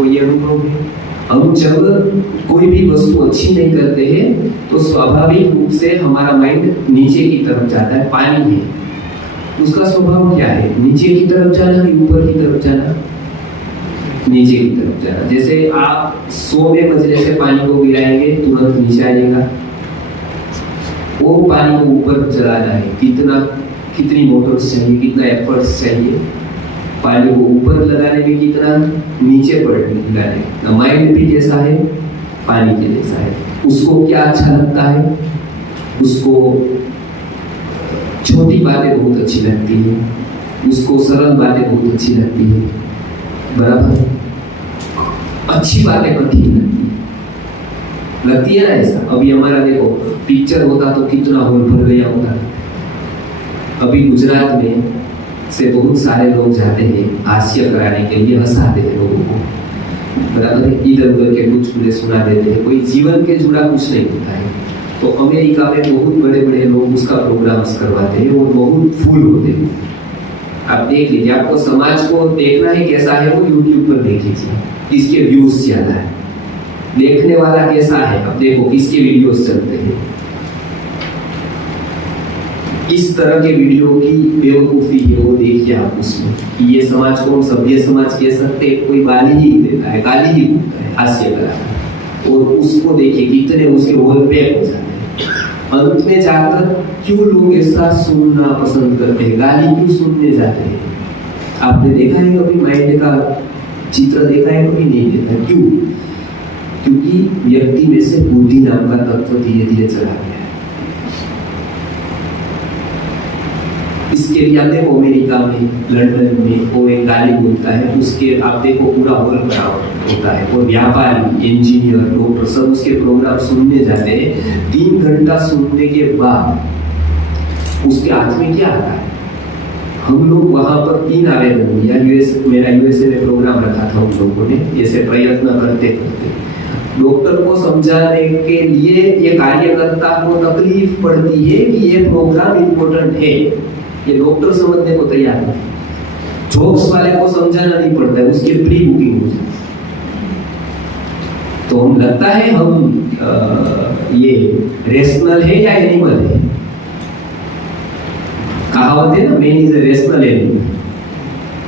आपको ये अनुभव है? हम जब कोई भी वस्तु अच्छी नहीं करते हैं तो स्वाभाविक रूप से हमारा माइंड नीचे की तरफ जाता है। पानी है, उसका स्वभाव क्या है? नीचे की तरफ जाना कि ऊपर की तरफ जाना? नीचे की तरफ जाना। जैसे आप 100 में मजले से पानी को गिराएंगे, तुरंत नीचे आएगा। वो पानी को ऊपर चलाना है, कितनी मोटर्स चाहिए, कितना एफर्ट्स चाहिए? पानी को ऊपर लगाने में कितना, नीचे लगाने में। माइंड भी जैसा है, पानी के जैसा है। उसको क्या अच्छा लगता है? उसको छोटी बातें बहुत अच्छी लगती है, उसको सरल बातें बहुत अच्छी लगती है, बराबर? अच्छी बातें कठिन लगती है ना ऐसा। अभी हमारा देखो पिक्चर होता तो कितना हॉल भर गया होता। अभी गुजरात में से बहुत सारे लोग जाते हैं हास्य कराने के लिए, हंसाते हैं लोगों को, बराबर? इधर उधर के कुछ पूरे सुना देते हैं, कोई जीवन के जुड़ा कुछ नहीं होता है। तो अमेरिका में बहुत बड़े बड़े लोग उसका प्रोग्राम्स करवाते हैं और बहुत फुल होते हैं। आप देख लीजिए, आपको समाज को देखना है कैसा है, वो यूट्यूब पर देख लीजिए, किसके व्यूज ज्यादा है, देखने वाला कैसा है। अब देखो किसके वीडियोस चलते हैं, इस तरह के वीडियो की बेवकूफी है वो देखिए आप उसमें, कि ये समाज को हम सभ्य समाज कह सकते हैं। कोई गाली ही देता है, गाली ही बोलता है, हास्य कराता, और उसको देखिए कितने उसके होल पैक हो जाते हैं। अंत में जाकर क्यों लोग ऐसा सुनना पसंद करते हैं, गाली क्यों सुनने जाते हैं? आपने देखा है कभी माइंड का चित्र देखा है? कभी नहीं देखा। क्यों? क्योंकि व्यक्ति में से बुद्धि नाम का तत्व धीरे धीरे चला गया है। इसके लिए आप देखो अमेरिका में, लंदन में वो एक गाली बोलता है, उसके आप देखो पूरा हॉल भरा होता है, और व्यापारी, इंजीनियर, डॉक्टर सब उसके प्रोग्राम सुनने जाते हैं। 3 घंटा सुनने के बाद उसके हाथ में क्या आता है? हम लोग वहां पर 3 आवेदन दिया, मेरा यूएसए में प्रोग्राम रखा था, उन लोगों ने ऐसे प्रयत्न करते करते डॉक्टर को समझाने के लिए ये कार्यकर्ता को तकलीफ पड़ती है कि ये प्रोग्राम इम्पोर्टेंट है, ये डॉक्टर समझने को तैयार है। जॉब्स वाले को समझाना नहीं पड़ता है, उसकी प्री बुकिंग हो जाती है। तो हम लगता है हम ये रेशनल है या एनिमल है? कहावत है ना, man is a rational animal.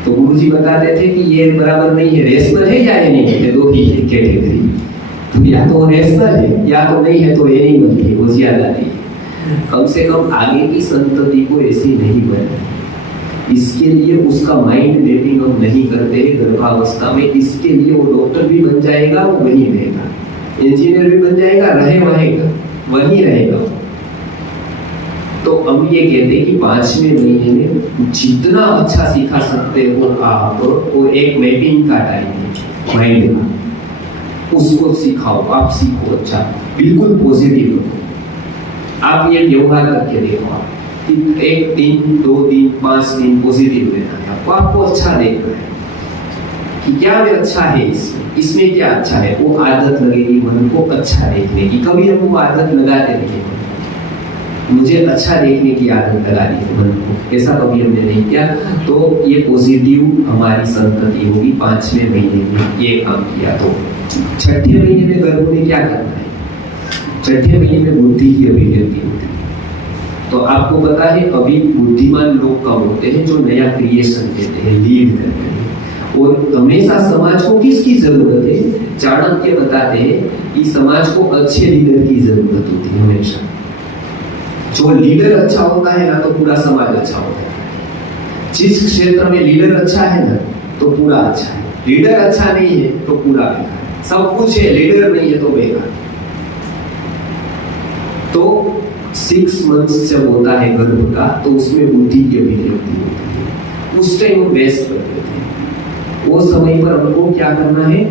तो गुरुजी बताते थे कि ये बराबर नहीं है, रेशनल है या एनिमल है, दो ही है कैटेगरी। तो या तो रेशनल है या तो नहीं है, तो एनिमल है, वो ज्यादा नहीं है। कम से कम आगे की संतति को ऐसी नहीं बने, इसके लिए उसका माइंड मैपिंग हम नहीं करते हैं गर्भावस्था में। इसके लिए वो डॉक्टर भी बन जाएगा, वो वहीं रहेगा, इंजीनियर भी बन जाएगा, वहीं रहेगा। तो हम ये कहते हैं कि 5वें महीने में जितना अच्छा सिखा सकते हो आप, वो एक मैपिंग का टाइम है माइंड का, उसको सिखाओ, आप सीखो अच्छा, बिल्कुल पॉजिटिव हो। आप ये व्यवहार करके देखो, कि 1 दिन 2 दिन 5 दिन पॉजिटिव रहना है आपको अच्छा देखना है कि क्या अच्छा है, इसमें क्या अच्छा है। वो आदत लगेगी मन को अच्छा देखने की। कभी हम वो आदत लगाते नहीं है, मुझे अच्छा देखने की आदत लगानी है मन को, ऐसा कभी हमने नहीं किया। तो ये पॉजिटिव हमारी संतति होगी। 5वें महीने में ये काम किया। तो 6ठे महीने में गर्भ में क्या करना है? 6ठे महीने में बुद्धि की अभिव्यक्ति होती है। तो आपको पता है अभी बुद्धिमान लोग कम होते हैं जो नया क्रिएशन देते हैं, लीड करते हैं। और हमेशा समाज को किसकी जरूरत है? चाणक्य बताते हैं कि समाज को अच्छे लीडर की जरूरत होती है हमेशा। जो लीडर अच्छा होता है ना, तो पूरा समाज अच्छा होता है। जिस क्षेत्र में लीडर अच्छा है ना, तो पूरा अच्छा है। लीडर अच्छा नहीं है तो पूरा बेकार। सब कुछ है, लीडर नहीं है तो बेकार। तो 6 मंथ्स जब होता है गर्भ का, तो उसमें बुद्धि की अभिव्यक्ति होती है। उस टाइम हम वेस्ट करते थे। वो समय पर हमको क्या करना है?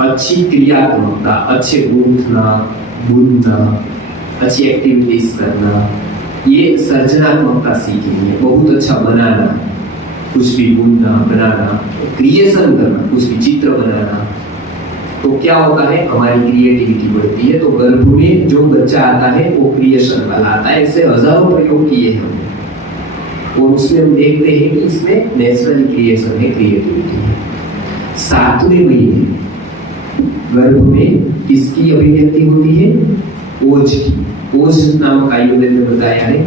अच्छी क्रियात्मकता, अच्छे गूंथना, बुनना, अच्छी एक्टिविटीज करना, ये सर्जनात्मकता सीखनी है। बहुत अच्छा बनाना, कुछ भी बुनना, बनाना, क्रिएशन करना, कुछ भी चित्र बनाना। तो क्या होता है? हमारी क्रिएटिविटी बढ़ती है। तो गर्भ में जो बच्चा आता है वो क्रिएशन वाला आता है। ऐसे हजारों प्रयोग किए हैं हमने, और उसमें हम देखते हैं कि इसमें नेचुरली क्रिएशन है, क्रिएटिविटी है। 7वें महीने गर्भ में किसकी अभिव्यक्ति होती है? ओज की। ओज नामक आयुर्वेद में बताया है।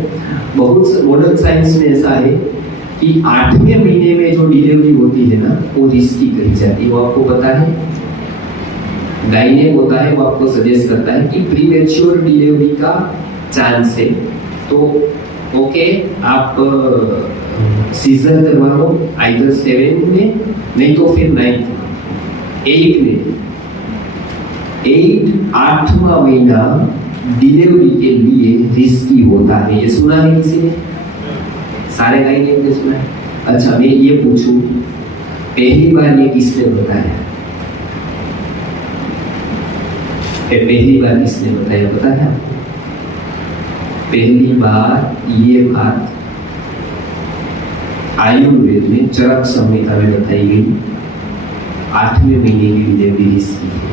बहुत मॉडर्न साइंस में ऐसा है कि 8वें महीने में जो डिलीवरी होती है ना, वो रिस्की कही जाती है। वो आपको पता है, गाइनेक होता है, वो आपको सजेस्ट करता है कि प्रीमेच्योर डिलीवरी का चांस है, तो ओके आप सीजर करवा लो, आइदर 7 में नहीं तो फिर 9 8 में। 8वां महीना डिलीवरी के लिए रिस्की होता है। ये सुना है किसी ने? सारे गाइनेक ने सुना है। अच्छा, मैं ये पूछूं, पहली बार ये किसने बताया? पहली बार किसने बताया, पता है आपको? पहली बार ये बात आयुर्वेद में चरक संहिता में बताई गई। 8वें महीने की डिलीवरी रिस्की है।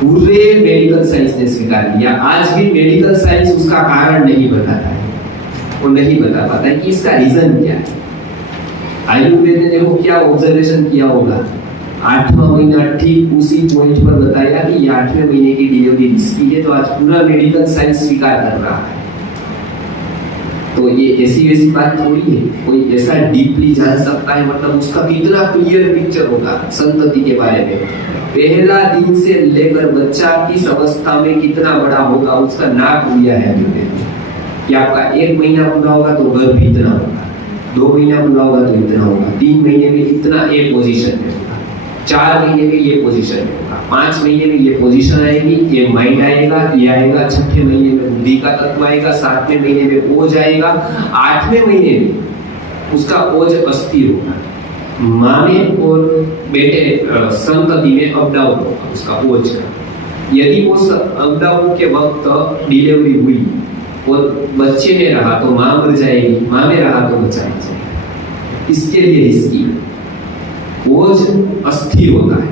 पूरे मेडिकल साइंस ने स्वीकार किया। आज भी मेडिकल साइंस उसका कारण नहीं बताता है, वो नहीं बता पाता है कि इसका रीजन क्या है। आयुर्वेद ने देखो क्या ऑब्जर्वेशन किया होगा, 8वां महीना ठीक उसी पॉइंट पर बताया कि 8वें महीने की डिलीवरी रिस्की है, तो आज पूरा मेडिकल साइंस स्वीकार कर रहा है। तो ये ऐसी वैसी बात थोड़ी है, कोई ऐसा डीपली जान सकता है, मतलब उसका कितना क्लियर पिक्चर होगा संतति के बारे में। पहला दिन से लेकर बच्चा किस अवस्था में कितना बड़ा होगा उसका नाप लिया है कि आपका 1 महीना पूरा होगा तो गर्भ इतना होगा, 2 महीना पूरा होगा तो इतना होगा, 3 महीने में इतना ए पोजीशन में होगा, 4 महीने में ये पोजीशन में होगा, 5 महीने में ये पोजीशन आएगी, ये माइंड आएगा, ये आएगा, 6ठे महीने में बुद्धि का तत्व आएगा, 7वें महीने में ओज आएगा, 8वें महीने में उसका ओज अस्थिर होगा, माँ में और बेटे संतति में अप डाउन होगा उसका ओज का। यदि वो अप डाउन के वक्त डिलीवरी हुई और बच्चे में रहा तो माँ मर जाएगी, माँ में रहा तो बच्चा मर जाएगा। इसके लिए रिस्की ओज अस्थिर होता है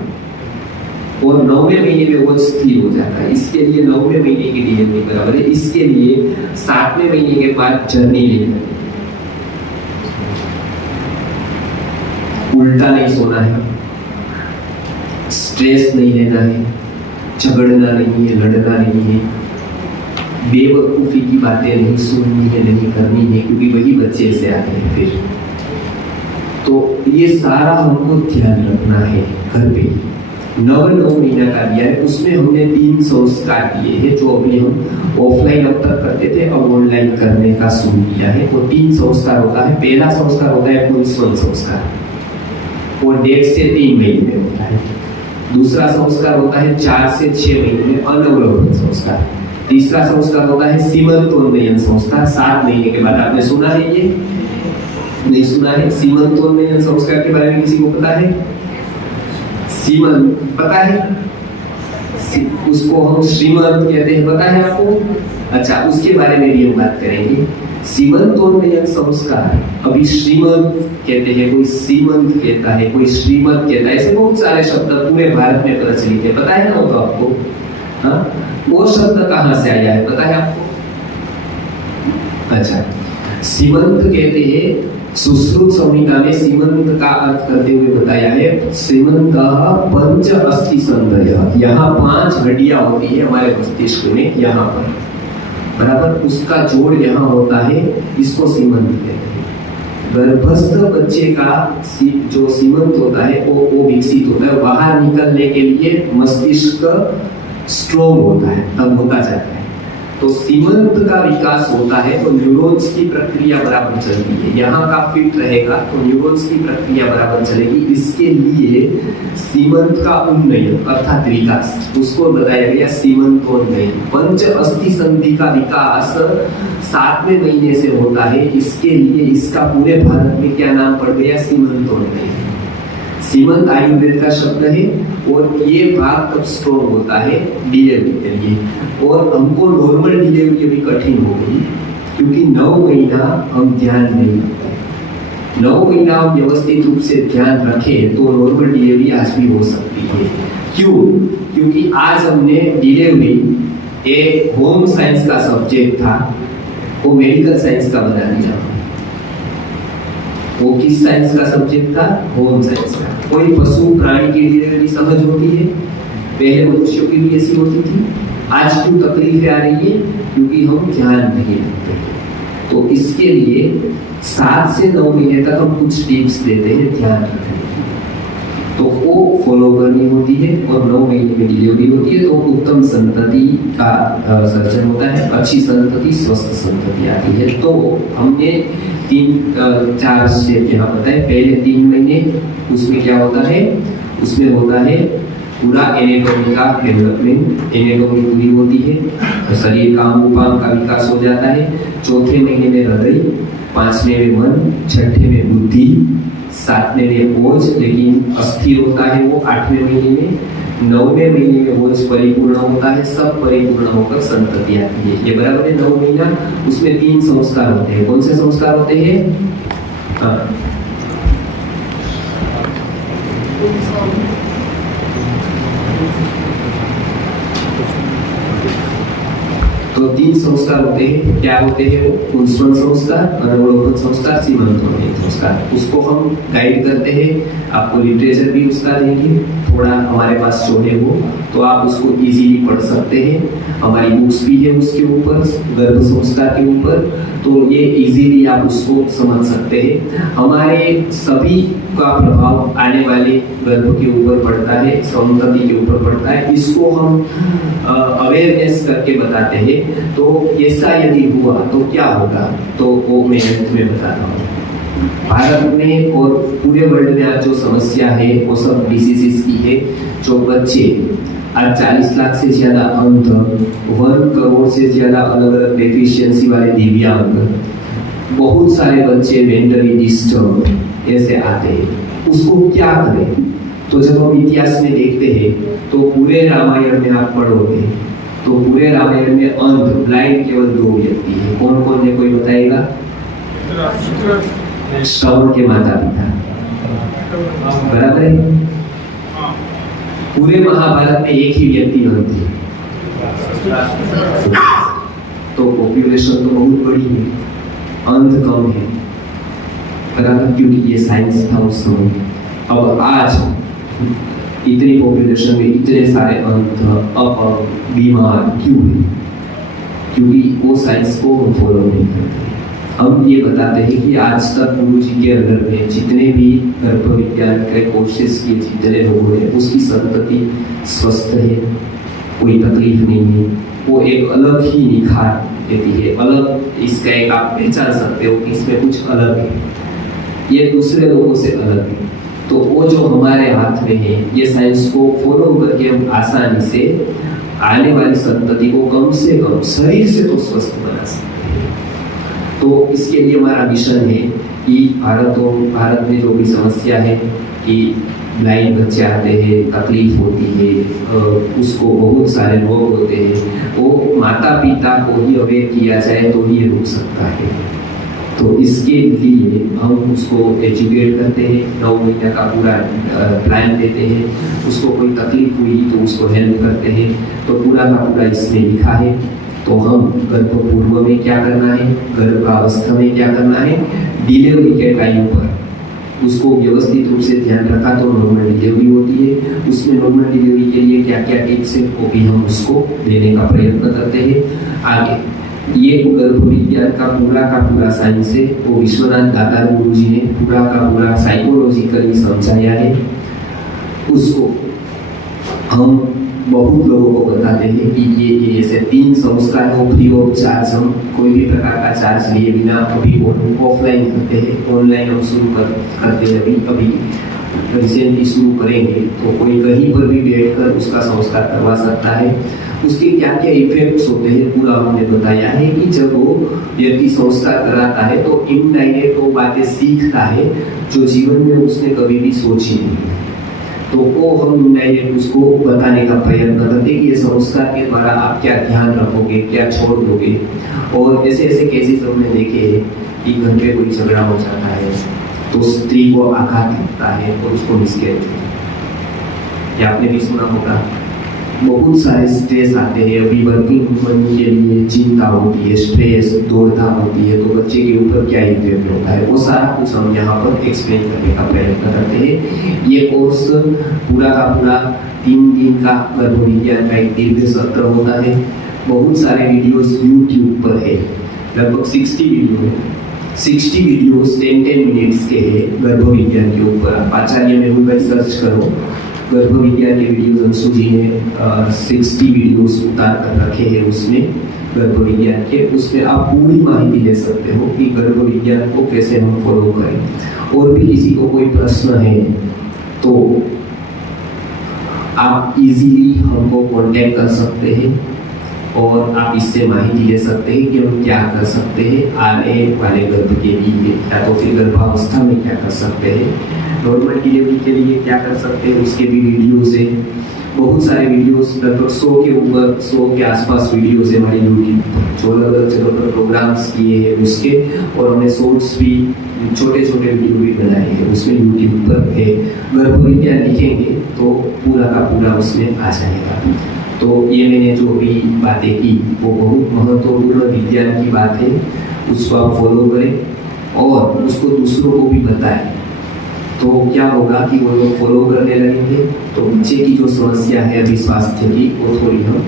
और 9वें महीने में ओज स्थिर हो जाता है। इसके लिए 9वें महीने की डिलीवरी बराबर है। इसके लिए 7वें महीने के बाद जर्नी लेनी, उल्टा नहीं सोना है, स्ट्रेस नहीं लेना है, झगड़ना नहीं है, लड़ना नहीं है, बेवकूफी की बातें नहीं सुननी है, नहीं करनी है, क्योंकि वही बच्चे से आते हैं फिर। तो ये सारा हमको ध्यान रखना है घर पे। 9 महीना का दिया है, उसमें हमने 3 संस्कार दिए हैं जो अभी हम ऑफलाइन अब तक करते थे, अब ऑनलाइन करने का शुरू किया है। वो 3 संस्कार होता है। पहला संस्कार होता है पुंसवन संस्कार, वो 1.5 से 3 महीने में होता है। दूसरा संस्कार होता है 4 से 6 महीने में अनवलोकन संस्कार। तीसरा संस्कार होता है सीमंतोन्नयन संस्कार, 7 महीने के बाद। आपने सुना है ये? नहीं सुना है? सीमंतोन्नयन संस्कार के बारे में किसी को पता है? सीमंत पता है? उसको हम श्रीमंत कहते हैं, पता है आपको? अच्छा, उसके बारे में भी हम बात करेंगे। सीमंतोन्नयन संस्कार, अभी श्रीमंत कहते हैं, कोई सीमंत कहता है, कोई श्रीमंत कहता है, ऐसे बहुत सारे शब्द पूरे भारत में प्रचलित है। पता है ना वो तो आपको? हाँ, वो शब्द कहाँ से आया है पता है आपको? अच्छा, सीमंत कहते हैं, सुश्रुत संहिता में सीमंत का अर्थ करते हुए बताया है, सीमंत पंच अस्थि संधय, यहाँ 5 हड्डियां होती है हमारे मस्तिष्क में, यहाँ पर बराबर, उसका जोड़ यहाँ होता है, इसको सीमंत कहते हैं। गर्भस्थ बच्चे का जो सीमंत होता है वो विकसित होता है, बाहर निकलने के लिए मस्तिष्क स्ट्रोंग होता है, तब होता जाता है। तो सीमंत का विकास होता है तो न्यूरॉन्स की प्रक्रिया बराबर चलती है, यहाँ का फिट रहेगा तो न्यूरॉन्स की प्रक्रिया बराबर चलेगी। इसके लिए सीमंत का उन्नयन अर्थात विकास, उसको बताया गया सीमंतोन्नयन। पंच अस्थि संधि का विकास 7वें महीने से होता है। इसके लिए इसका पूरे भारत में क्या नाम पड़ गया? सीमंतोन्नयन। सीमंत आयुर्वेद का शब्द है और ये भाग तब स्ट्रॉन्ग होता है डिलीवरी के लिए। और हमको नॉर्मल डिलीवरी भी कठिन हो गई क्योंकि 9 महीना हम ध्यान नहीं रखते। 9 महीना हम व्यवस्थित रूप से ध्यान रखें तो नॉर्मल डिलीवरी आज भी हो सकती है। क्यों? क्योंकि आज हमने डिलीवरी एक होम साइंस का सब्जेक्ट था, वो मेडिकल साइंस का बना दिया। वो किस साइंस का सब्जेक्ट था? होम साइंस का। कोई पशु प्राणी की डिलीवरी सहज होती है? पहले मनुष्यों की भी ऐसी होती थी। आज क्यों तकलीफें आ रही है? क्योंकि हम ध्यान नहीं रखते। तो इसके लिए 7 से 9 महीने तक हम कुछ टिप्स देते हैं ध्यान रखने की, तो वो फॉलो करनी होती है। और 9 महीने में डिलीवरी होती है तो उत्तम संतति का सर्जन होता है, अच्छी संतति, स्वस्थ संतति आती है। तो हमने 3-4 स्टेप यहाँ बताए। पहले 3 महीने उसमें क्या होता है? उसमें होता है पूरा एनाटॉमी का डेवलपमेंट, एनाटॉमी पूरी होती है, शरीर का अंग-उपांग का विकास हो जाता है। चौथे महीने में हृदय, 5वें में मन, 6ठे में बुद्धि, 7वें में ओज लेकिन अस्थिर होता है वो 8वें महीने में, 9वें महीने में ओज परिपूर्ण होता है, सब परिपूर्ण होकर संतति आती है। ये बराबर है 9 महीना। उसमें 3 संस्कार होते हैं। कौन से संस्कार होते हैं? तो 3 संस्कार होते हैं। क्या होते हैं वो? पुंसवन संस्कार, अनवलोकन संस्कार, सीमंतोन संस्कार। उसको हम गाइड करते हैं। आपको लिटरेचर भी उसका देंगे थोड़ा हमारे पास जो है वो, तो आप उसको इजीली पढ़ सकते हैं। हमारी बुक्स भी है उसके ऊपर, गर्भ संस्कार के ऊपर, तो ये इजीली आप उसको समझ सकते हैं। हमारे सभी का प्रभाव आने वाले गर्भ के ऊपर पड़ता है, संतति के ऊपर पड़ता है। इसको हम अवेयरनेस करके बताते हैं। तो ऐसा यदि हुआ तो क्या होगा, तो वो मैं अंत में बताता हूँ। भारत में और पूरे वर्ल्ड में आज जो समस्या है वो सब डिसीजेस की है। जो बच्चे आज 40 लाख से ज्यादा अंध, 1 करोड़ से ज्यादा अलग अलग डेफिशिएंसी वाले दिव्यांग, बहुत सारे बच्चे मेंटली डिस्टर्ब ऐसे आते हैं। उसको क्या करें? तो जब हम इतिहास में देखते हैं तो पूरे रामायण में आप पढ़ोगे तो पूरे रामायण में अंध, ब्लाइंड केवल 2 व्यक्ति हैं। कौन कौन है? कोई बताएगा? श्रवण के माता पिता, बराबर है। पूरे महाभारत में एक ही व्यक्ति अंध है, तो पॉपुलेशन तो बहुत बड़ी है, अंध कम है, बराबर, क्योंकि ये साइंस था उस समय। अब आज इतनी पॉपुलेशन में इतने सारे अंध, बीमार क्यों है? क्योंकि वो साइंस को फॉलो नहीं करते। हम ये बताते हैं कि आज तक गुरु जी के अंदर में जितने भी गर्भ विज्ञान के कोर्सेज किए, जितने लोगों ने, उसकी संतति स्वस्थ है, कोई तकलीफ नहीं है। वो एक अलग ही निखार देती है, अलग इसका एक आप पहचान सकते हो कि इसमें कुछ अलग है, ये दूसरे लोगों से अलग है। तो वो जो हमारे हाथ में है, ये साइंस को फॉलो करके हम आसानी से आने वाली संतति को कम से कम शरीर से तो स्वस्थ बना सकते हैं। तो इसके लिए हमारा मिशन है कि भारत में जो भी समस्या है कि ब्लाइंड बच्चे आते हैं, तकलीफ होती है, उसको बहुत सारे रोग होते हैं, वो माता पिता को ही अवेयर किया जाए तो ही रुक सकता है। तो इसके लिए हम उसको एजुकेट करते हैं, 9 महीने का पूरा प्लान देते हैं। उसको कोई तकलीफ हुई तो उसको हेल्प करते हैं। तो पूरा का पूरा इसमें लिखा है। तो हम गर्भ पूर्व में क्या करना है, गर्भावस्था में क्या करना है, डिलीवरी के टाइम पर उसको व्यवस्थित रूप से ध्यान रखा तो नॉर्मल डिलीवरी होती है। उसमें नॉर्मल डिलीवरी के लिए क्या क्या टिप्स है वो भी हम उसको देने का प्रयत्न करते हैं। आगे ये गर्भ विज्ञान का पूरा साइंस है, वो विश्वनाथ दातार गुरु जी ने पूरा का पूरा साइकोलॉजिकली समझाया है। उसको हम बहुत लोगों को बताते हैं कि ये ऐसे 3 संस्कार को फ्री ऑफ चार्ज, हम कोई भी प्रकार का चार्ज लिए बिना अभी ऑफलाइन करते हैं। ऑनलाइन हम शुरू करते हैं अभी रिसेंटली शुरू करेंगे। तो कोई कहीं पर भी बैठकर उसका संस्कार करवा सकता है। उसके क्या क्या इफेक्ट्स होते हैं पूरा हमने बताया है कि जब वो व्यक्ति संस्कार कराता है तो इनडायरेक्ट वो बातें सीखता है जो जीवन में उसने कभी भी सोची नहीं। तो वो हम इनडायरेक्ट उसको बताने का प्रयत्न करते हैं कि ये संस्कार के द्वारा आप क्या ध्यान रखोगे, क्या छोड़ दोगे। और ऐसे ऐसे केसेस हमने देखे हैं कि घर पे कोई झगड़ा हो जाता है तो स्त्री को आघात लगता है और उसको मिसकैरेज, ये आपने भी सुना होगा। बहुत सारे स्ट्रेस आते हैं। अभी वर्किंग वुमन के लिए चिंता होती है, स्ट्रेस, दौड़धाम होती है, तो बच्चे के ऊपर क्या इफेक्ट होता है, वो सारा कुछ हम यहाँ पर एक्सप्लेन करने का प्रयत्न करते हैं। ये कोर्स पूरा का पूरा 3 दिन का गर्भविज्ञान का एक दीर्घ सत्र होता है। बहुत सारे वीडियोस यूट्यूब पर है, लगभग 60 वीडियो है। 60 वीडियोस 10-10 मिनट्स के हैं गर्भविज्ञान के ऊपर। आप आचार्य मेहुल भाई सर्च करो, गर्भविज्ञान के वीडियोस अंशु जी ने 60 वीडियोस उतार कर रखे हैं उसमें गर्भविज्ञान के। उसमें आप पूरी माहिती ले सकते हो कि गर्भविज्ञान को कैसे हम फॉलो करें। और भी किसी को कोई प्रश्न है तो आप इजीली हमको कांटेक्ट कर सकते हैं और आप इससे माहिती ले सकते हैं कि हम क्या कर सकते हैं आने वाले गर्भ के लिए, या तो फिर गर्भावस्था में क्या कर सकते हैं, नॉर्मल डिलीवरी के लिए क्या कर सकते हैं, उसके भी वीडियोस है। बहुत सारे वीडियोस, लगभग 100 के आसपास वीडियोस है हमारे यूट्यूब पर, जो अलग अलग जगह पर प्रोग्राम्स किए हैं उसके, और हमने शॉर्ट्स भी, छोटे छोटे वीडियो भी बनाए हैं उसमें यूट्यूब पर है। गर्भविज्ञान लिखेंगे तो पूरा का पूरा उसमें आ जाएगा। तो ये मैंने जो भी बातें की वो बहुत महत्वपूर्ण विज्ञान की बात है, उसको आप फॉलो करें और उसको दूसरों को भी बताएं। तो क्या होगा कि वो लोग फॉलो करने लगेंगे तो बच्चे की जो समस्या है अभी स्वास्थ्य की, वो थोड़ी हम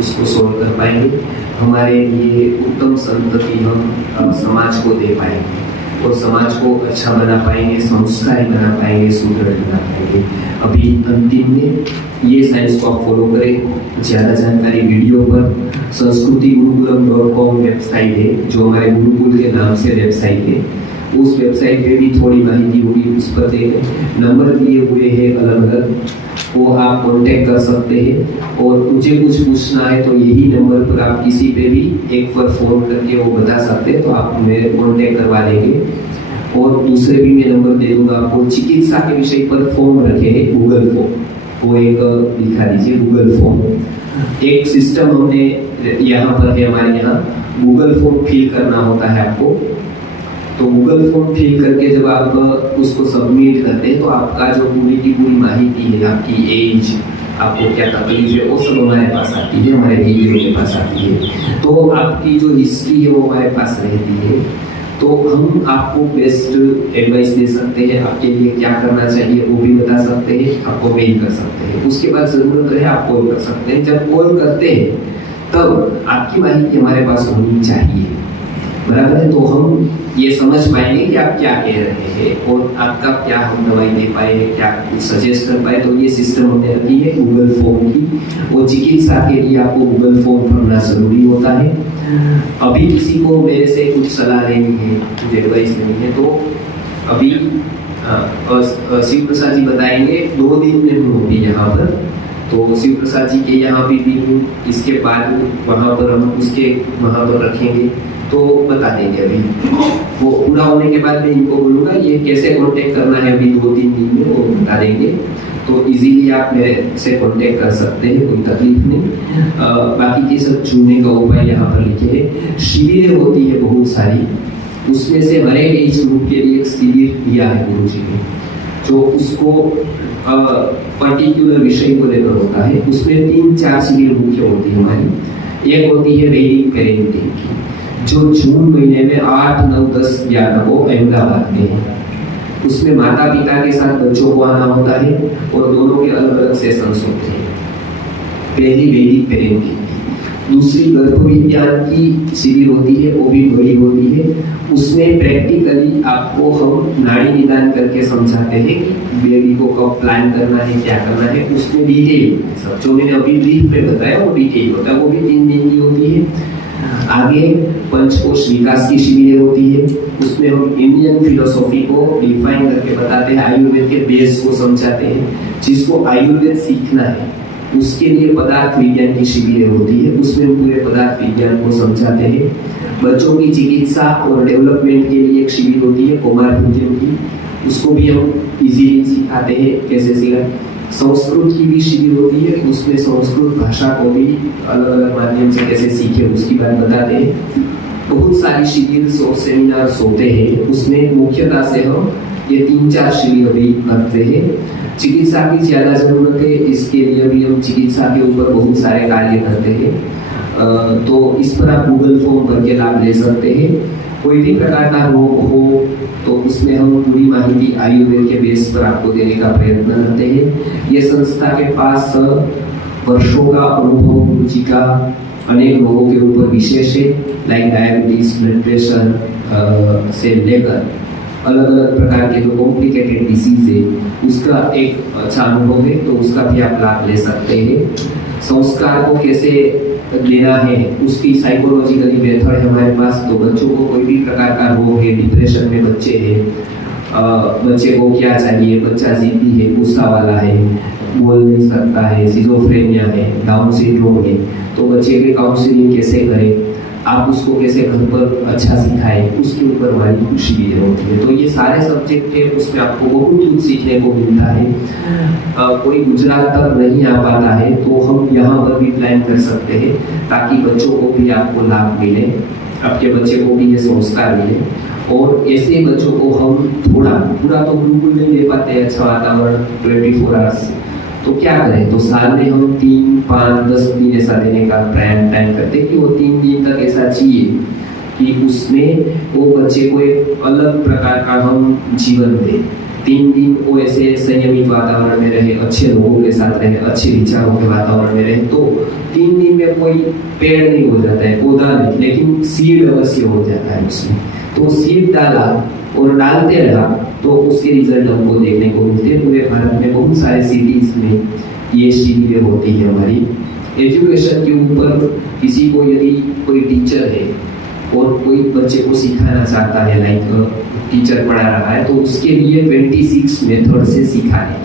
उसको सॉल्व कर पाएंगे। हमारे लिए उत्तम संतति हम समाज को दे पाएंगे और समाज को अच्छा बना पाएंगे, संस्कारी बना पाएंगे, सुदृढ़ बना पाएंगे। अभी अंतिम में ये साइंस को आप फॉलो करें। ज़्यादा जानकारी वीडियो पर sanskruti-gurukulam.com वेबसाइट है, जो हमारे गुरुकुल के नाम से वेबसाइट है, उस वेबसाइट पे भी थोड़ी माहिती होगी, उस पर नंबर दिए हुए हैं अलग अलग, वो आप कांटेक्ट कर सकते हैं। और मुझे कुछ पूछना है तो यही नंबर पर आप किसी पे भी एक बार फोन करके वो बता सकते हैं, तो आप मेरे कांटेक्ट करवा लेंगे। और दूसरे भी मैं नंबर दे दूंगा आपको। चिकित्सा के विषय पर फॉर्म रखे हैं, गूगल फॉर्म, वो एक दिखा दीजिए, गूगल फॉर्म। एक सिस्टम हमने यहाँ पर है, हमारे यहाँ गूगल फॉर्म फिल करना होता है आपको। तो गूगल फॉर्म फिल करके जब आप उसको सबमिट करते हैं तो आपका जो पूरी की पूरी माहिती है, आपकी एज, आपको क्या तकलीफ है, वो सब हमारे पास आती है, हमारे वीडियो के पास आती है। तो आपकी जो हिस्ट्री है वो हमारे पास रहती है, तो हम आपको बेस्ट एडवाइस दे सकते हैं। आपके लिए क्या करना चाहिए वो भी बता सकते हैं, आपको मेल कर सकते हैं। उसके बाद ज़रूरत रहे आप कॉल कर सकते हैं। जब कॉल करते हैं तब आपकी माहिती हमारे पास होनी चाहिए, बराबर है? तो हम ये समझ पाएंगे कि आप क्या कह रहे हैं और आपका क्या हम दवाई दे पाए, क्या कुछ सजेस्ट कर पाए। तो ये सिस्टम हमने रखी है गूगल फॉर्म की। वो चिकित्सा के लिए आपको गूगल फॉर्म भरना जरूरी होता है। अभी किसी को मेरे से कुछ सलाह लेनी है, कुछ एडवाइस लेनी है, तो अभी शिव प्रसाद जी बताएंगे। 2 दिन में हूँ अभी यहाँ पर, तो शिव प्रसाद जी के यहाँ भी हूँ। इसके बाद वहाँ पर हम उसके वहाँ पर रखेंगे तो बता देंगे। अभी वो पूरा होने के बाद मैं इनको बोलूँगा ये कैसे कांटेक्ट करना है, अभी 2-3 दिन में वो बता देंगे। तो इजीली आप मेरे से कांटेक्ट कर सकते हैं, कोई तकलीफ नहीं। बाकी के सब चुनने का उपाय यहाँ पर लिखे हैं। शिविरें होती है बहुत सारी, उसमें से हर एक एज ग्रुप के लिए एक शिविर दिया है गुरु जी ने, जो उसको पर्टिकुलर विषय को लेकर होता है। उसमें 3-4 शिविर मुख्य होती है हमारी। एक होती है वैदिक पेरेंटिंग की, जो जून महीने में 8, 9, 10, 11 को अहमदाबाद में है। उसमें माता पिता के साथ बच्चों को आना होता है और दोनों के अलग अलग सेशंस होते हैं। पहली वैदिक पेरेंटिंग, दूसरी गर्भविज्ञान की शिविर होती है, वो भी बड़ी होती है। उसमें प्रैक्टिकली आपको हम नाड़ी निदान करके समझाते हैं कि बेबी को कब प्लान करना है, क्या करना है, उसमें डिटेल सब जो मैंने अभी ब्रीफ में बताया वो डिटेल होता है। वो भी 3 दिन की होती है। आगे पंचकोश विकास की शिविरें होती है, उसमें हम इंडियन फिलोसॉफी को डिफाइन करके बताते हैं, आयुर्वेद के बेस को समझाते हैं। जिसको आयुर्वेद सीखना है उसके लिए पदार्थ विज्ञान की शिविरें होती है, उसमें हम पूरे पदार्थ विज्ञान को समझाते हैं। बच्चों की चिकित्सा और डेवलपमेंट के लिए एक शिविर होती है कुमार पूजन की, उसको भी हम इजीली सिखाते हैं कैसे सीखा। संस्कृत की भी शिविर होती है, उसमें संस्कृत भाषा को भी अलग अलग माध्यम से कैसे सीखे उसकी बात बताते हैं। बहुत सारी शिविर और सेमिनार्स होते हैं, उसमें मुख्यतः से हम ये 3-4 शिविर अभी करते हैं। चिकित्सा की ज़्यादा ज़रूरत है, इसके लिए भी हम चिकित्सा के ऊपर बहुत सारे कार्य करते हैं। तो इस पर आप गूगल फॉर्म भर के लाभ ले सकते हैं। कोई भी प्रकार का रोग हो तो उसमें हम पूरी माहिती आयुर्वेद के बेस पर आपको देने का प्रयत्न करते हैं। ये संस्था के पास वर्षों का अनुभव गुरु जी का अनेक रोगों के ऊपर विशेष है, लाइक डायबिटीज, ब्लड प्रेशर से लेकर अलग अलग प्रकार के जो कॉम्प्लिकेटेड डिसीज है उसका एक अच्छा अनुभव है, तो उसका भी आप लाभ ले सकते हैं। संस्कार को कैसे लेना है उसकी साइकोलॉजिकली मेथड है हमारे पास। तो बच्चों को कोई भी प्रकार का रोग है, डिप्रेशन में बच्चे हैं, बच्चे को क्या चाहिए, बच्चा जिद्दी है, गुस्सा वाला है, बोल नहीं सकता है, सिजोफ्रेनिया है, डाउन सिंड्रोम है, तो बच्चे की काउंसलिंग कैसे करें, आप उसको कैसे घर पर अच्छा सिखाएं, उसके ऊपर हमारी कुछ शिविर होती है। तो ये सारे सब्जेक्ट है, उसमें आपको बहुत कुछ सीखने को मिलता है। कोई गुजरात तक नहीं आ पाता है तो हम यहाँ पर भी प्लान कर सकते हैं ताकि बच्चों को भी आपको लाभ मिले, आपके बच्चे को भी ये संस्कार मिले। और ऐसे बच्चों को हम थोड़ा पूरा तो बिल्कुल नहीं दे पाते अच्छा वातावरण 24 आवर्स, तो क्या करें, तो साल में हम 3, 5, 10 दिन ऐसा देने का प्लान करते कि वो 3 दिन तक ऐसा चाहिए कि उसमें वो बच्चे को एक अलग प्रकार का हम जीवन दें। 3 दिन वो ऐसे संयमित वातावरण में रहे, अच्छे लोगों के साथ रहे, अच्छे विचारों के वातावरण में रहे। तो 3 दिन में कोई पेड़ नहीं हो जाता है, पौधा नहीं, लेकिन सीड अवश्य हो जाता है उसमें। तो सीड डाला और डालते रहा तो उसके रिजल्ट हमको देखने को मिलते हैं। पूरे भारत में बहुत सारे सिटीज में ये शिविरें होती है हमारी। एजुकेशन के ऊपर किसी को यदि कोई टीचर है और कोई बच्चे को सिखाना चाहता है, लाइक टीचर पढ़ा रहा है, तो उसके लिए 26 मेथड से सिखाने,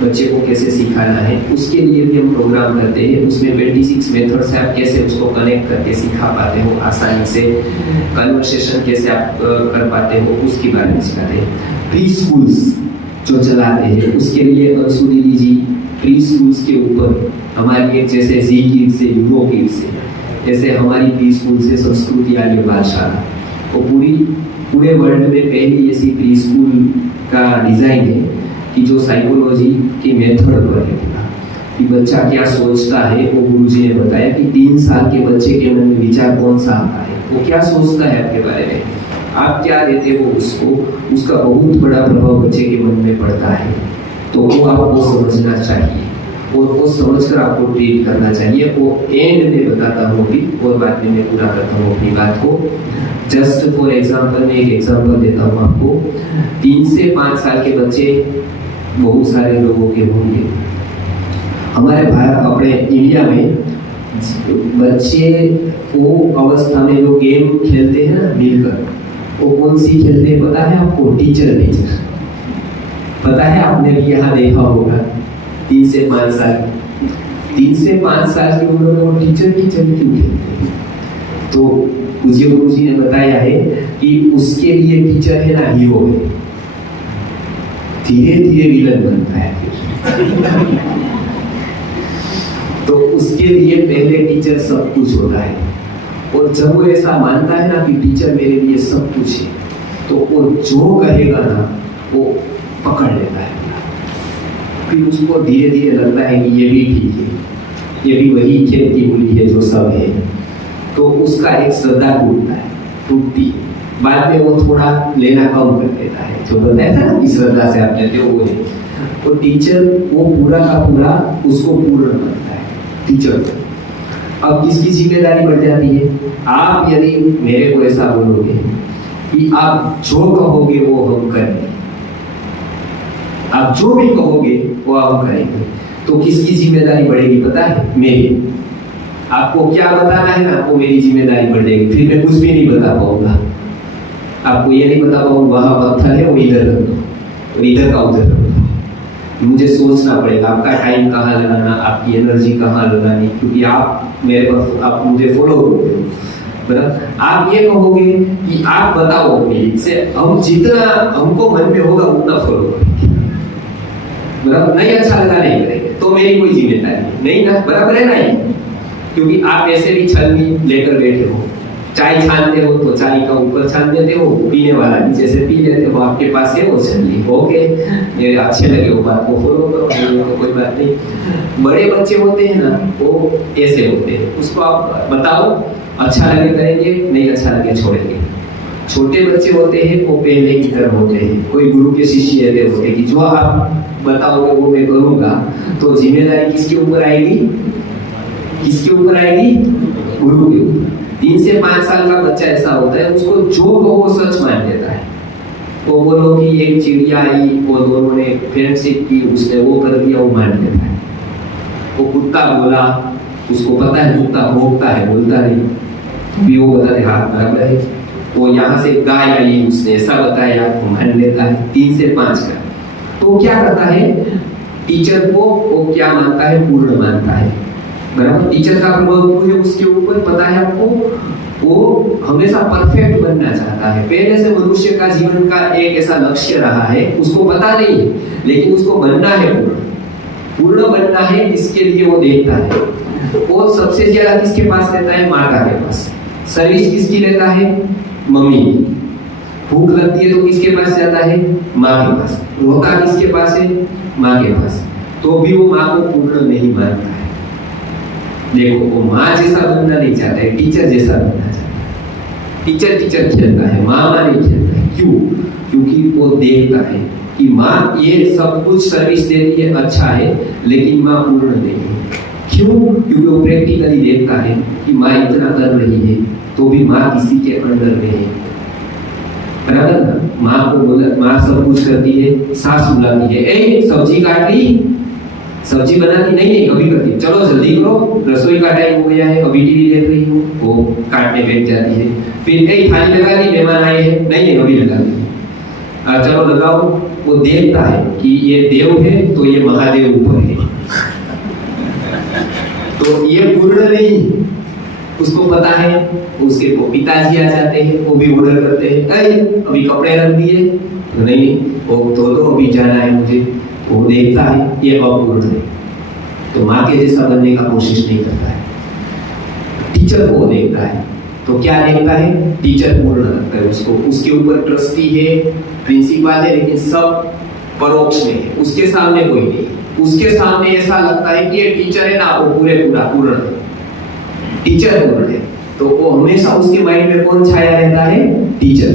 बच्चे को कैसे सिखाना है उसके लिए भी हम प्रोग्राम करते हैं। उसमें 26 मेथड से आप कैसे उसको कनेक्ट करके सिखा पाते हो, आसानी से कन्वर्सेशन कैसे आप कर पाते हो, उसके बारे में सिखाते हैं। प्री स्कूल्स जो चलाते हैं उसके लिए अंशु दीदी जी प्री स्कूल्स के ऊपर हमारी एक जैसे जी किड्स से, यूरो किड्स से, ऐसे हमारी प्री स्कूल से संस्कृति आर्य बादशाह, वो पूरे वर्ल्ड में पहली ऐसी प्री स्कूल का डिज़ाइन है कि जो साइकोलॉजी के मेथड पर है कि बच्चा क्या सोचता है। वो गुरुजी ने बताया कि 3 साल के बच्चे के मन में विचार कौन सा आता है, वो क्या सोचता है आपके बारे में, आप क्या देते हो उसको, उसका बहुत बड़ा प्रभाव बच्चे के मन में पड़ता है। तो वो आपको समझना चाहिए और वो समझकर आपको ट्रीट करना चाहिए। वो एंड में बताता हूँ अभी, और बाद में मैं पूरा करता हूँ अपनी बात को। जस्ट फॉर एग्जाम्पल, मैं एक एग्जाम्पल देता हूँ आपको। 3 से 5 साल के बच्चे बहुत सारे लोगों के होंगे हमारे भारत, अपने इंडिया में बच्चे को अवस्था में जो गेम खेलते हैं ना मिलकर, वो कौन सी खेलते हैं पता है आपको? टीचर पता है, आपने भी यहाँ देखा होगा। 3 से 5 साल की उम्र में वो टीचर क्यों खेलते हैं? तो पूज्य गुरु जी ने बताया है कि उसके लिए टीचर है ना हीरो है, धीरे धीरे विलन बनता है तो उसके लिए पहले टीचर सब कुछ होता है। और जब वो ऐसा मानता है ना कि टीचर मेरे लिए सब कुछ है, तो वो जो कहेगा ना वो पकड़ लेता है। फिर उसको धीरे धीरे लगता है कि ये भी ठीक है, ये भी वही खेत की मूली है जो सब है। तो उसका एक श्रद्धा टूटती है। बाद में वो थोड़ा लेना कम कर देता है, जो बताया था ना कि श्रद्धा से आप लेते हो वो है। तो टीचर वो पूरा का पूरा उसको पूर्ण करता है टीचर को। अब किसकी जिम्मेदारी बढ़ जाती है? आप यदि मेरे को ऐसा बोलोगे कि आप जो कहोगे वो हम करेंगे, आप जो भी कहोगे वो हम करेंगे, तो किसकी जिम्मेदारी बढ़ेगी पता है? मेरी। आपको क्या बताना है ना, वो मेरी जिम्मेदारी बढ़ जाएगी। फिर मैं कुछ भी नहीं बता पाऊंगा। आपको ये नहीं बता पाऊंगा वहां पत्थर है वो इधर रख दो और इधर का उधर रख दो। मुझे सोचना पड़ेगा आपका टाइम कहाँ लगाना, आपकी एनर्जी कहाँ लगानी, क्योंकि आप मेरे पास, आप मुझे फॉलो करते हो। मतलब आप ये कहोगे कि आप बताओ अपनी से, हम जितना हमको मन में होगा उतना फॉलो करेंगे। मतलब नहीं अच्छा लगा नहीं करेंगे, तो मेरी कोई जिम्मेदारी नहीं ना, बराबर है ना ये? क्योंकि आप ऐसे भी छलनी लेकर बैठे हो चाय छानते हो तो चाय का ऊपर छान देते हो, पीने वाला नीचे से पी लेते हो, आपके पास है वो छलनी, ओके ये अच्छे लगे वो बात को फॉलो करो, नहीं तो कोई बात नहीं। बड़े बच्चे होते हैं ना वो ऐसे होते हैं, उसको आप बताओ अच्छा लगे करेंगे, नहीं अच्छा लगे छोड़ेंगे। छोटे बच्चे होते हैं वो पहले की तरह होते हैं, कोई गुरु के शिष्य ऐसे होते हैं कि जो आप बताओगे वो मैं करूंगा, तो जिम्मेदारी किसके ऊपर आएगी? किसके ऊपर आएगी? गुरु के ऊपर। 3 से 5 साल का बच्चा ऐसा होता है, उसको जो कहो वो सच मान लेता है। वो बोलो कि एक चिड़िया आई, वो दोनों ने फ्रेंडशिप की, उसने वो कर दिया, वो मान लेता है। वो कुत्ता बोला, उसको पता है कुत्ता भौंकता है, बोलता नहीं, भी वो बताते हाथ बराबर है। वो यहाँ से गाय आई, उसने ऐसा बताया, वो मान लेता है। 3 से 5 का तो क्या करता है? टीचर को वो क्या मानता है? पूर्ण मानता है, बराबर। टीचर का प्रभाव है उसके ऊपर, पता है आपको, वो हमेशा परफेक्ट बनना चाहता है। पहले से मनुष्य का जीवन का एक ऐसा लक्ष्य रहा है, उसको पता नहीं है लेकिन उसको बनना है, पूर्ण बनना है, इसके लिए वो देखता है। वो सबसे ज्यादा किसके पास रहता है? माता के पास। सर्विस किसकी लेता है? मम्मी। भूख लगती है तो किसके पास जाता है? माँ के पास। रोता किसके पास है? माँ के पास। तो भी वो माँ को पूर्ण नहीं मानता है। देखो वो माँ जैसा बनना नहीं चाहता है, टीचर जैसा बनना चाहता है। टीचर खेलता है, माँ नहीं खेलता है। क्यों? क्योंकि वो देखता है कि माँ ये सब कुछ सर्विस देती है, अच्छा है, लेकिन माँ पूर्ण नहीं है। क्यों? क्योंकि वो प्रैक्टिकली देखता है कि माँ इतना कर रही है तो भी माँ किसी के अंडर में है, बराबर ना? माँ को बोला, माँ सब कुछ करती है, सास बुलाती है, ए सब्जी काट ली, सब्जी बनाती नहीं, कभी करती, चलो जल्दी करो, रसोई का टाइम हो गया है, अभी टीवी देख रही हूँ, वो काटने बैठ जाती है। फिर एक थाली लगा दी, मेहमान आए हैं, नहीं अभी लगा दी, चलो लगाओ। वो देखता है कि ये देव है तो ये महादेव ऊपर है, तो ये पूर्ण नहीं। उसको पता है, उसके पिताजी आ जाते हैं, वो भी ऑर्डर करते हैं, अभी कपड़े रख दिए, तो नहीं वो तो अभी जाना है मुझे। वो देखता है ये अपूर्ण है, तो माँ के जैसा बनने का कोशिश नहीं करता है। टीचर को देखता है तो क्या देखता है? टीचर पूर्ण रखता है उसको, उसके ऊपर ट्रस्टी है, प्रिंसिपल है, लेकिन सब परोक्ष में है, उसके सामने कोई नहीं। उसके सामने ऐसा लगता है कि ये टीचर है ना, वो पूर्ण है, टीचर पूर्ण है, तो वो हमेशा उसके माइंड में कौन छाया रहता है? टीचर।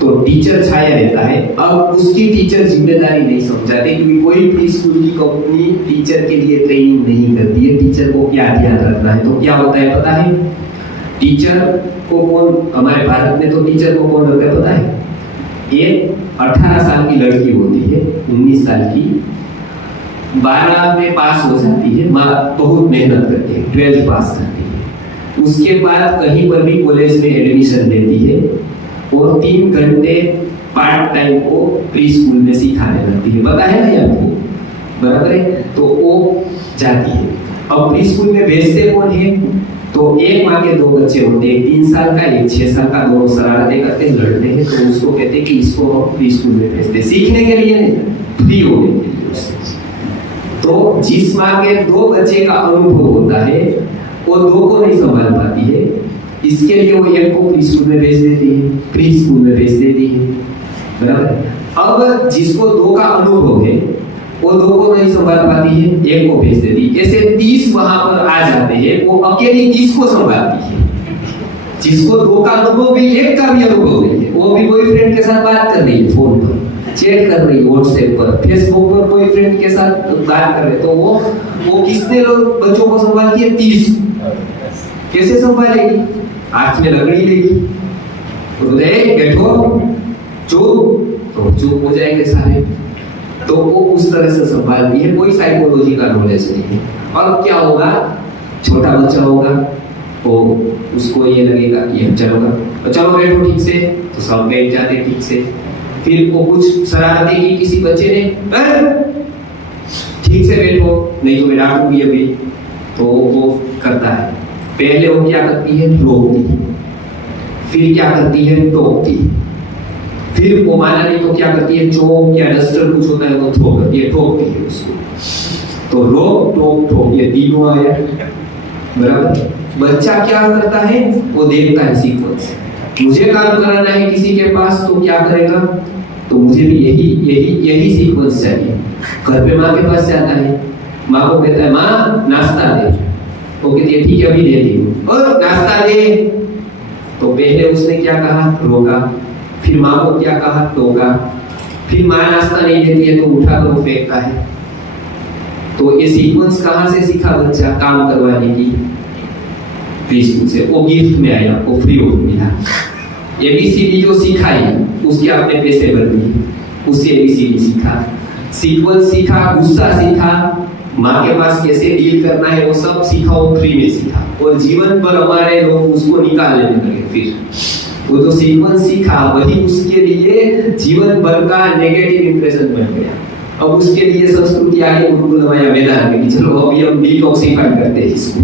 तो टीचर छाया रहता है। अब उसकी टीचर जिम्मेदारी नहीं समझाते, क्योंकि कोई प्री स्कूल की कंपनी टीचर के लिए ट्रेनिंग नहीं करती है टीचर को क्या ध्यान रखना है। तो क्या होता है पता है? टीचर को कौन, हमारे भारत में तो टीचर को कौन रखता है पता है? एक 18 साल की लड़की होती है, 19 साल की, 12 में पास हो जाती है, माँ बहुत मेहनत करती है, 12th पास करती है, उसके बाद कहीं पर भी कॉलेज में एडमिशन लेती है और 3 घंटे पार्ट टाइम को प्री स्कूल में सिखाने लगती है। पता है ना आपको, बराबर है? तो वो जाती है। अब प्री स्कूल में भेजते कौन है? तो एक माँ के 2 बच्चे होते हैं, 3 साल का, एक 6 साल का, दोनों शरारतें करते हैं, लड़ते हैं, तो उसको कहते हैं कि इसको प्री स्कूल में भेजते, सीखने के लिए नहीं, फ्री होने के लिए। तो जिस माँ के 2 बच्चे का अनुभव होता है वो 2 को नहीं संभाल पाती है, इसके लिए वो एक को प्री स्कूल में भेज देती है, प्री स्कूल में भेज देती है, बराबर। अब जिसको 2 का अनुभव है वो 2 को नहीं संभाल पाती है, एक को भेज देती है। ऐसे 30 वहां पर आ जाते हैं, वो अकेली 30 को संभालती है। जिसको 2 का अनुभव भी, 1 का भी अनुभव नहीं है, वो भी बॉयफ्रेंड के साथ बात कर रही है, फोन पर चैट कर रही है, व्हाट्सएप पर, फेसबुक पर बॉयफ्रेंड के साथ बात कर रहे, तो वो किसने लोग बच्चों को संभालती है? 30। कैसे संभालेगी? हाथ में लकड़ी लेगी, तो बैठो चुप, तो चुप हो जाएंगे सारे। तो वो उस तरह से संभालती है, कोई साइकोलॉजी का नॉलेज नहीं है। और क्या होगा? छोटा बच्चा होगा, तो उसको ये लगेगा कि अच्छा होगा, तो चलो बैठो ठीक से, तो सब बैठ जाते ठीक से। फिर वो कुछ शरारतें की किसी बच्चे ने, ठीक से बैठो नहीं तो मैं डांटूंगी अभी, तो वो करता है। पहले वो क्या करती है? रोकती, फिर क्या करती है? टोकती, फिर वो माना नहीं तो क्या करती है? चोक या डस्टर कुछ होता है वो थ्रो करती है, ठोकती है उसको। तो रोक टोक ठोक, ये तीनों आया। बराबर। बच्चा क्या करता है, वो देखता है सीक्वेंस। मुझे काम कराना है किसी के पास तो क्या करेगा, तो मुझे भी यही सीक्वेंस चाहिए। घर पे माँ के पास जाता है, माँ को कहता है माँ नाश्ता दे, वो कहती है ठीक है अभी दे दी, और नाश्ता दे। तो पहले उसने क्या कहा, रोका, फिर माँ को क्या कहा, टोका, फिर माँ नाश्ता नहीं देती है तो उठा कर फेंकता है। तो ये सीक्वेंस कहाँ से सीखा बच्चा, काम करवाने की प्रीस्कूल से, वो गिफ्ट में आया, वो फ्री ऑफ मिला। एबीसीडी जो सिखाई उसके आपने पैसे भर दिए, उससे एबीसीडी सीखा, सीक्वेंस सीखा, गुस्सा सीखा, माँ के पास कैसे डील करना है वो सब सीखा, वो फ्री में सीखा। और जीवन भर हमारे लोग उसको निकाल लेने लगे। फिर वो जो सीक्वेंस सीखा वही उसके लिए जीवन भर का नेगेटिव इंप्रेशन बन गया। अब उसके लिए संस्कृति आगे गुरुकुल नवाया मैदान में कि चलो अभी हम डिटॉक्सिफाई करते हैं इसको,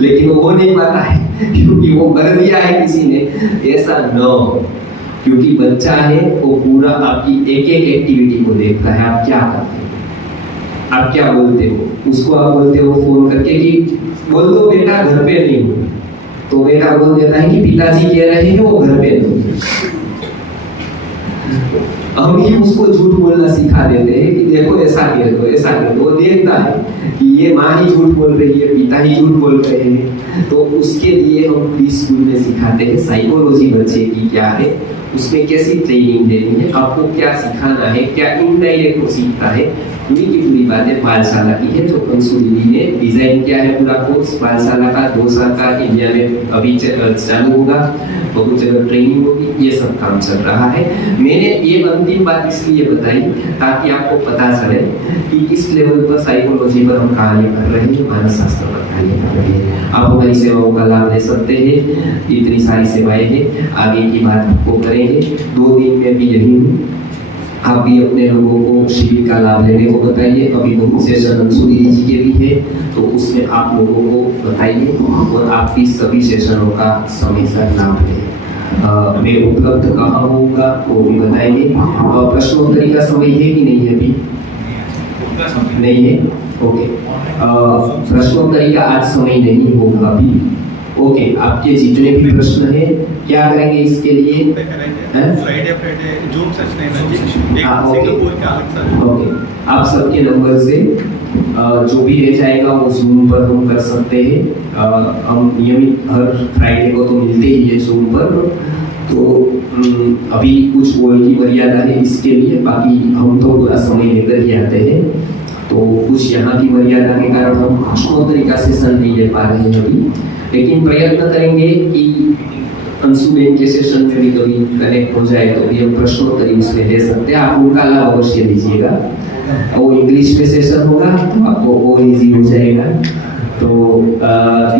लेकिन वो हो नहीं पाता है क्योंकि वो कर दिया है किसी ने। ऐसा न हो, क्योंकि बच्चा है वो पूरा आपकी एक एक एक्टिविटी को देखता है। आप क्या करते हो, आप क्या बोलते हो, उसको आप बोलते हो फोन करके कि बोल दो बेटा घर पे नहीं हो, तो बेटा बोल देता है कि पिताजी कह रहे हैं वो घर पे नहीं। हम ही उसको झूठ बोलना सिखा देते हैं कि देखो ऐसा कह दो, ऐसा कह दो। वो देखता है कि ये माँ ही झूठ बोल रही है, पिता ही झूठ बोल रहे हैं, तो उसके लिए हम प्री स्कूल में सिखाते हैं साइकोलॉजी बच्चे की क्या है, उसमें कैसी ट्रेनिंग देनी है, आपको क्या सिखाना है, क्या इनडायरेक्ट वो सीखता है। पूरी की पूरी बातें पाठशाला की है जो कंसु दीदी ने डिजाइन किया है। पूरा कोर्स पाठशाला का 2 साल का इंडिया में अभी चालू होगा, बहुत जगह ट्रेनिंग होगी, ये सब काम चल रहा है। मैंने ये अंतिम बात इसलिए बताई ताकि आपको पता चले कि किस लेवल पर साइकोलॉजी पर हम कार्य कर रहे हैं, मानसशास्त्र पर कार्य कर रहे हैं। आप हमारी सेवाओं का लाभ ले सकते हैं, इतनी सारी सेवाएं हैं, आगे की बात आपको करेंगे। 2 दिन में भी यही हूँ, आप भी अपने लोगों को शिविर का लाभ लेने को बताइए। अभी बहुत सेशन अंशुली जी के भी है, तो उसमें आप लोगों को बताइए और आप भी सभी सेशनों का समय से लाभ लें। मैं उपलब्ध कहाँ होऊंगा वो भी बताएंगे। प्रश्नोत्तरी का समय है कि नहीं है अभी? नहीं है, ओके। प्रश्नोत्तरी का आज समय नहीं होगा अभी, ओके। आपके जितने भी प्रश्न हैं क्या करेंगे इसके लिए? फ्राइडे जूम सेशन है, ओके। आप सबके नंबर से जो भी रह जाएगा वो जूम पर हम कर सकते हैं। हम नियमित हर फ्राइडे को तो मिलते ही है जूम पर, तो अभी कुछ और की मर्यादा है इसके लिए, बाकी हम तो पूरा समय लेकर ही आते हैं। तो कुछ यहाँ की मर्यादा के कारण हम प्रश्नोत्तरी का सेशन नहीं ले पा रहे हैं अभी, लेकिन प्रयत्न करेंगे कि अंशुबेन के सेशन में भी कभी कनेक्ट हो जाए तो भी हम प्रश्नोत्तरी उसमें दे सकते हैं। आप उनका लाभ अवश्य लीजिएगा। वो इंग्लिश में सेशन होगा तो आपको और इजी हो जाएगा, तो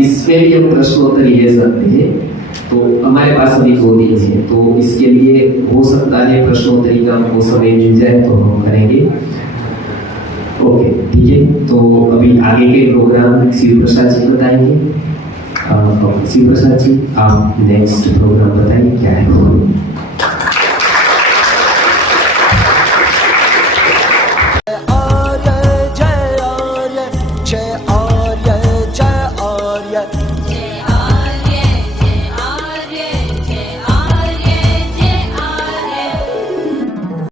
इसमें भी हम प्रश्नोत्तरी ले सकते हैं। तो हमारे पास अभी 2 दिन है, तो इसके लिए हो सकता है प्रश्नोत्तरी का हमको समय मिल जाए तो हम करेंगे। ओके, ठीक है। तो अभी आगे के प्रोग्राम शिव प्रसाद जी बताएंगे। शिव प्रसाद जी, आप नेक्स्ट प्रोग्राम बताइए क्या है? जय आर्य, जय आर्य, जय आर्य, जय आर्य।